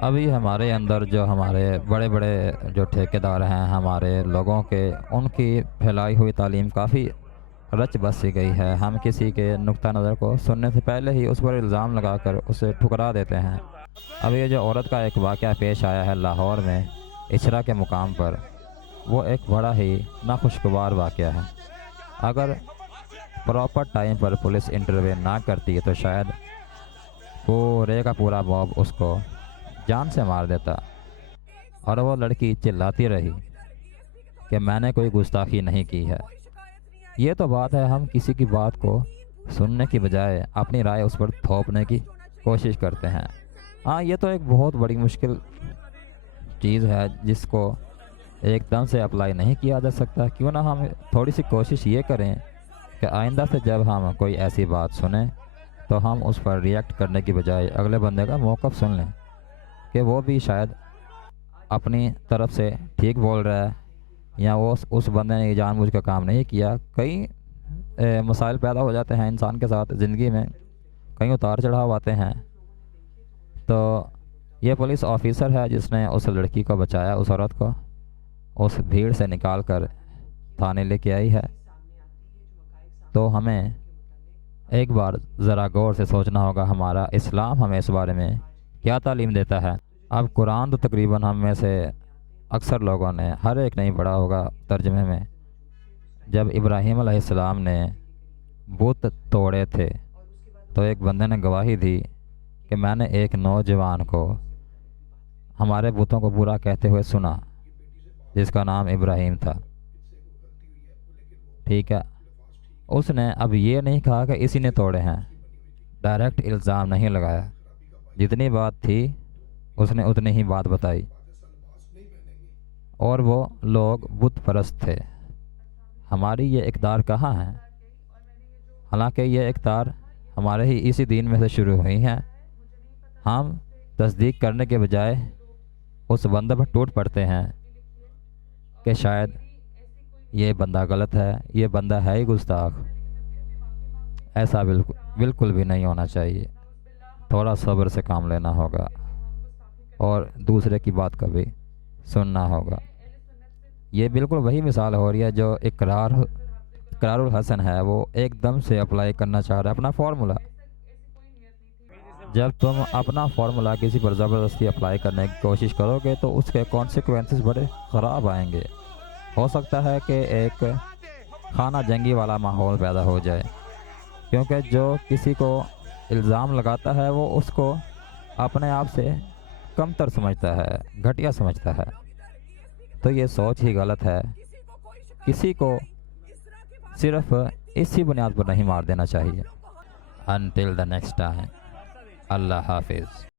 ابھی ہمارے اندر جو ہمارے بڑے بڑے جو ٹھیکیدار ہیں ہمارے لوگوں کے، ان کی پھیلائی ہوئی تعلیم کافی رچ بس سی گئی ہے۔ ہم کسی کے نقطہ نظر کو سننے سے پہلے ہی اس پر الزام لگا کر اسے ٹھکرا دیتے ہیں۔ اب یہ جو عورت کا ایک واقعہ پیش آیا ہے لاہور میں اچرا کے مقام پر، وہ ایک بڑا ہی ناخوشگوار واقعہ ہے۔ اگر پراپر ٹائم پر پولیس انٹروین نہ کرتی تو شاید پورے کا پورا موب اس کو جان سے مار دیتا، اور وہ لڑکی چلاتی رہی کہ میں نے کوئی گستاخی نہیں کی ہے۔ یہ تو بات ہے، ہم کسی کی بات کو سننے کی بجائے اپنی رائے اس پر تھوپنے کی کوشش کرتے ہیں۔ ہاں، یہ تو ایک بہت بڑی مشکل چیز ہے جس کو ایک دم سے اپلائی نہیں کیا جا سکتا۔ کیوں نہ ہم تھوڑی سی کوشش یہ کریں کہ آئندہ سے جب ہم کوئی ایسی بات سنیں تو ہم اس پر ریئیکٹ کرنے کی بجائے اگلے بندے کا موقف سن لیں کہ وہ بھی شاید اپنی طرف سے ٹھیک بول رہا ہے، یا وہ اس بندے نے جان بوجھ کا کام نہیں کیا۔ کئی مسائل پیدا ہو جاتے ہیں انسان کے ساتھ زندگی میں، کئی اتار چڑھاؤ آتے ہیں۔ تو یہ پولیس آفیسر ہے جس نے اس لڑکی کو بچایا، اس عورت کو اس بھیڑ سے نکال کر تھانے لے کے آئی ہے۔ تو ہمیں ایک بار ذرا غور سے سوچنا ہوگا ہمارا اسلام ہمیں اس بارے میں کیا تعلیم دیتا ہے۔ اب قرآن تو تقریباً ہم میں سے اکثر لوگوں نے، ہر ایک نہیں پڑھا ہوگا ترجمے میں۔ جب ابراہیم علیہ السلام نے بت توڑے تھے تو ایک بندے نے گواہی دی کہ میں نے ایک نوجوان کو ہمارے بتوں کو برا کہتے ہوئے سنا جس کا نام ابراہیم تھا۔ ٹھیک ہے، اس نے اب یہ نہیں کہا کہ اسی نے توڑے ہیں، ڈائریکٹ الزام نہیں لگایا، جتنی بات تھی اس نے اتنی ہی بات بتائی، اور وہ لوگ بت پرست تھے۔ ہماری یہ اقدار کہاں ہیں؟ حالانکہ یہ اقدار ہمارے ہی اسی دین میں سے شروع ہوئی ہیں۔ ہم تصدیق کرنے کے بجائے اس بندے پر ٹوٹ پڑتے ہیں کہ شاید یہ بندہ غلط ہے، یہ بندہ ہے ہی گستاخ۔ ایسا بالکل بھی نہیں ہونا چاہیے۔ تھوڑا صبر سے کام لینا ہوگا اور دوسرے کی بات کا بھی سننا ہوگا۔ یہ بالکل وہی مثال ہو رہی ہے جو اقرار الحسن ہے، وہ ایک دم سے اپلائی کرنا چاہ رہا ہے اپنا فارمولا۔ جب تم اپنا فارمولا کسی پر زبردستی اپلائی کرنے کی کوشش کرو گے تو اس کے کانسیکوینسز بڑے خراب آئیں گے۔ ہو سکتا ہے کہ ایک خانہ جنگی والا ماحول پیدا ہو جائے، کیونکہ جو کسی کو الزام لگاتا ہے وہ اس کو اپنے آپ سے کمتر سمجھتا ہے، گھٹیا سمجھتا ہے۔ تو یہ سوچ ہی غلط ہے۔ کسی کو صرف اسی بنیاد پر نہیں مار دینا چاہیے۔ Until the next time، اللہ حافظ۔